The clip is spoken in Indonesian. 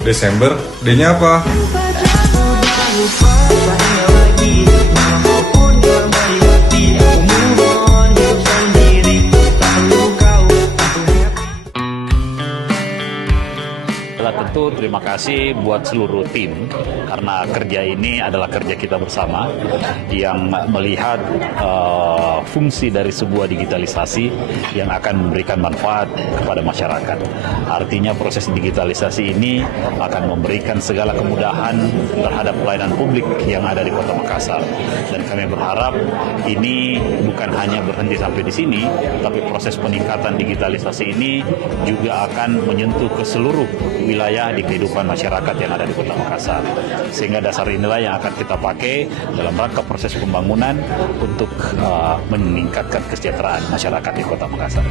Desember, D-nya apa? Tentu terima kasih buat seluruh tim karena kerja ini adalah kerja kita bersama yang melihat fungsi dari sebuah digitalisasi yang akan memberikan manfaat kepada masyarakat. Artinya proses digitalisasi ini akan memberikan segala kemudahan terhadap pelayanan publik yang ada di Kota Makassar. Dan kami berharap ini bukan hanya berhenti sampai di sini, tapi proses peningkatan digitalisasi ini juga akan menyentuh ke seluruh wilayah di kehidupan masyarakat yang ada di Kota Makassar. Sehingga dasar inilah yang akan kita pakai dalam rangka proses pembangunan untuk meningkatkan kesejahteraan masyarakat di Kota Makassar.